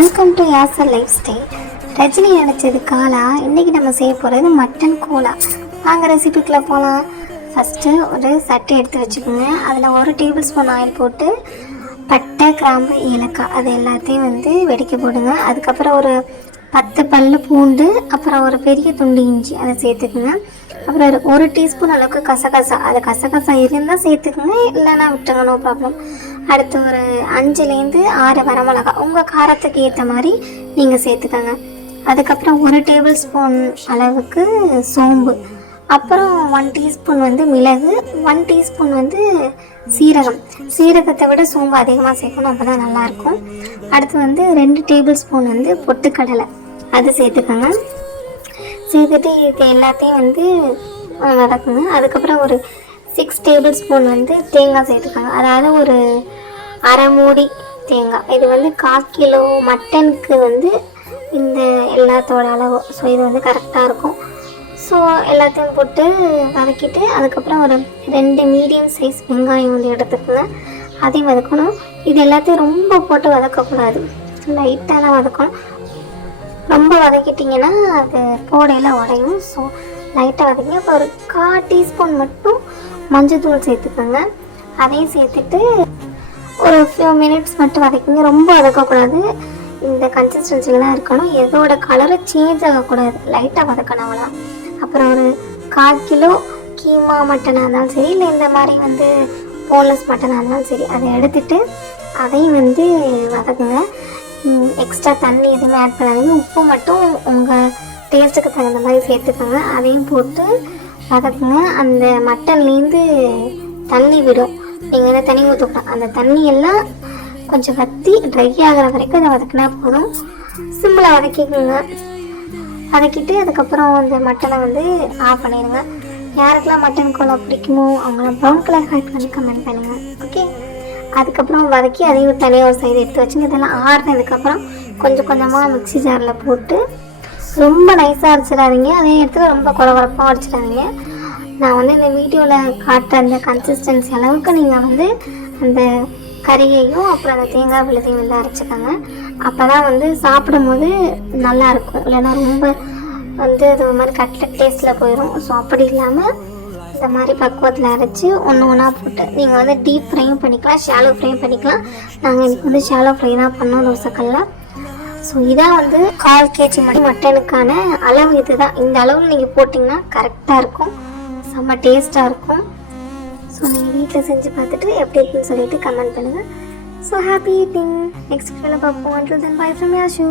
Welcome to Yasar life style. Rajini நடிச்சது காலா. இன்றைக்கி நம்ம செய்ய போகிறது மட்டன் கோலா. வாங்க ரெசிபிக்குள்ளே போகலாம். ஃபஸ்ட்டு ஒரு சட்டை எடுத்து வச்சுக்கோங்க. அதில் 1 டேபிள் ஸ்பூன் ஆயில் போட்டு பட்டை, கிராம்பு, ஏலக்காய் அது எல்லாத்தையும் வெடிக்க போடுங்க. அதுக்கப்புறம் ஒரு 10 பல்லு பூண்டு, அப்புறம் ஒரு பெரிய துண்டு இஞ்சி அதை சேர்த்துக்குங்க. அப்புறம் 1 டீஸ்பூன் அளவுக்கு கசகசா, அது கசகசா இருந்தால் சேர்த்துக்குங்க, இல்லைன்னா விட்டுருங்க, நோ ப்ராப்ளம். அடுத்து ஒரு 5லேருந்து 6 வரமிளகா உங்கள் காரத்துக்கு ஏற்ற மாதிரி நீங்கள் சேர்த்துக்கோங்க. அதுக்கப்புறம் 1 டேபிள் ஸ்பூன் அளவுக்கு சோம்பு, அப்புறம் 1 டீஸ்பூன் மிளகு, 1 டீஸ்பூன் சீரகம். சீரகத்தை விட சோம்பு அதிகமாக சேர்க்கணும், அப்போ தான் நல்லாயிருக்கும். அடுத்து 2 டேபிள் ஸ்பூன் பொட்டுக்கடலை அது சேர்த்துக்கோங்க. சேர்த்துட்டு இது எல்லாத்தையும் வதக்குங்க. அதுக்கப்புறம் ஒரு 6 டேபிள் ஸ்பூன் தேங்காய் சேர்த்துக்கோங்க. அதாவது ஒரு அரை மூடி தேங்காய். இது 1/4 கிலோ மட்டனுக்கு இந்த எல்லாத்தோட அளவு. ஸோ இது கரெக்டாக இருக்கும். ஸோ எல்லாத்தையும் போட்டு வதக்கிட்டு அதுக்கப்புறம் ஒரு 2 மீடியம் சைஸ் வெங்காயம் எடுத்துக்கோங்க. அதையும் வதக்கணும். இது எல்லாத்தையும் ரொம்ப போட்டு வதக்கக்கூடாது, லைட்டாக தான் வதக்கணும். ரொம்ப வதக்கிட்டிங்கன்னா அது போடையில் உடையும். ஸோ லைட்டாக வதக்கி அப்புறம் ஒரு 1/4 டீஸ்பூன் மட்டும் மஞ்சள்தூள் சேர்த்துக்கோங்க. அதையும் சேர்த்துட்டு ஒரு ஃபியூ மினிட்ஸ் மட்டும் வதக்கிங்க. ரொம்ப வதக்கக்கூடாது, இந்த கன்சிஸ்டன்சியில் தான் இருக்கணும். எதோட கலரும் சேஞ்ச் ஆகக்கூடாது, லைட்டாக வதக்கணும், அவ்வளோதான். அப்புறம் ஒரு 1/4 கிலோ கீமா மட்டனாக இருந்தாலும் சரி, இல்லை இந்த மாதிரி போன்லெஸ் மட்டனாக இருந்தாலும் சரி, அதை எடுத்துகிட்டு அதையும் வதக்குங்க. எக்ஸ்ட்ரா தண்ணி எதுவுமே ஆட் பண்ணாதீங்க. உப்பு மட்டும் உங்கள் டேஸ்ட்டுக்கு தகுந்த மாதிரி சேர்த்துக்கோங்க. அதையும் போட்டு வதக்குங்க. அந்த மட்டன்லேருந்து தண்ணி விடும், நீங்கள் தண்ணி ஊற்றக்கூடாது. அந்த தண்ணியெல்லாம் கொஞ்சம் வற்றி ட்ரை ஆகிற வரைக்கும் அதை வதக்கினா போதும். சிம்மில் வதக்கிக்கோங்க. வதக்கிட்டு அதுக்கப்புறம் அந்த மட்டனை ஆஃப் பண்ணிடுங்க. யாருக்கெல்லாம் மட்டன் கோலா பிடிக்குமோ அவங்களாம் ப்ரௌன் கலர் ஹைட் பண்ணி கமெண்ட் பண்ணுங்கள். ஓகே, அதுக்கப்புறம் வதக்கி அதையும் தனியாக ஒரு சைடு எடுத்து வச்சுங்க. இதெல்லாம் ஆறுனதுக்கப்புறம் கொஞ்சம் கொஞ்சமாக மிக்ஸி ஜாரில் போட்டு ரொம்ப நைஸாக அரைச்சிடாதீங்க, அதே இடத்துல ரொம்ப குறகுறப்பாக அரைச்சிடாதீங்க. நான் இந்த வீடியோவில் காட்டுற அந்த கன்சிஸ்டன்சி அளவுக்கு நீங்கள் அந்த கறியையும் அப்புறம் அந்த தேங்காய் விழுதையும் அரைச்சிக்கோங்க. அப்போ தான் சாப்பிடும்போது நல்லாயிருக்கும். இல்லைன்னா ரொம்ப அது ஒரு மாதிரி கட்லெட் டேஸ்ட்டில் போயிடும். ஸோ அப்படி இல்லாமல் இந்த மாதிரி பக்குவத்தில் அரைச்சி ஒன்று ஒன்றா போட்டு நீங்கள் டீப் ஃப்ரையும் பண்ணிக்கலாம், ஷாலோ ஃப்ரையும் பண்ணிக்கலாம். நாங்கள் இன்றைக்கி ஷாலோ ஃப்ரை தான் பண்ணோம் தோசைக்கல்ல. ஸோ இதான் 1/4 கேஜி மட்டனுக்கான அளவு. இது தான், இந்த அளவில் நீங்கள் போட்டிங்கன்னா கரெக்டாக இருக்கும், செம்ம டேஸ்ட்டாக இருக்கும். ஸோ நீங்கள் வீட்டில் செஞ்சு பார்த்துட்டு எப்படி இருக்குன்னு சொல்லிட்டு கமெண்ட் பண்ணுங்கள். So happy eating. நெக்ஸ்ட் வீடியோவில் பார்ப்போம். Until then, bye from Yashu.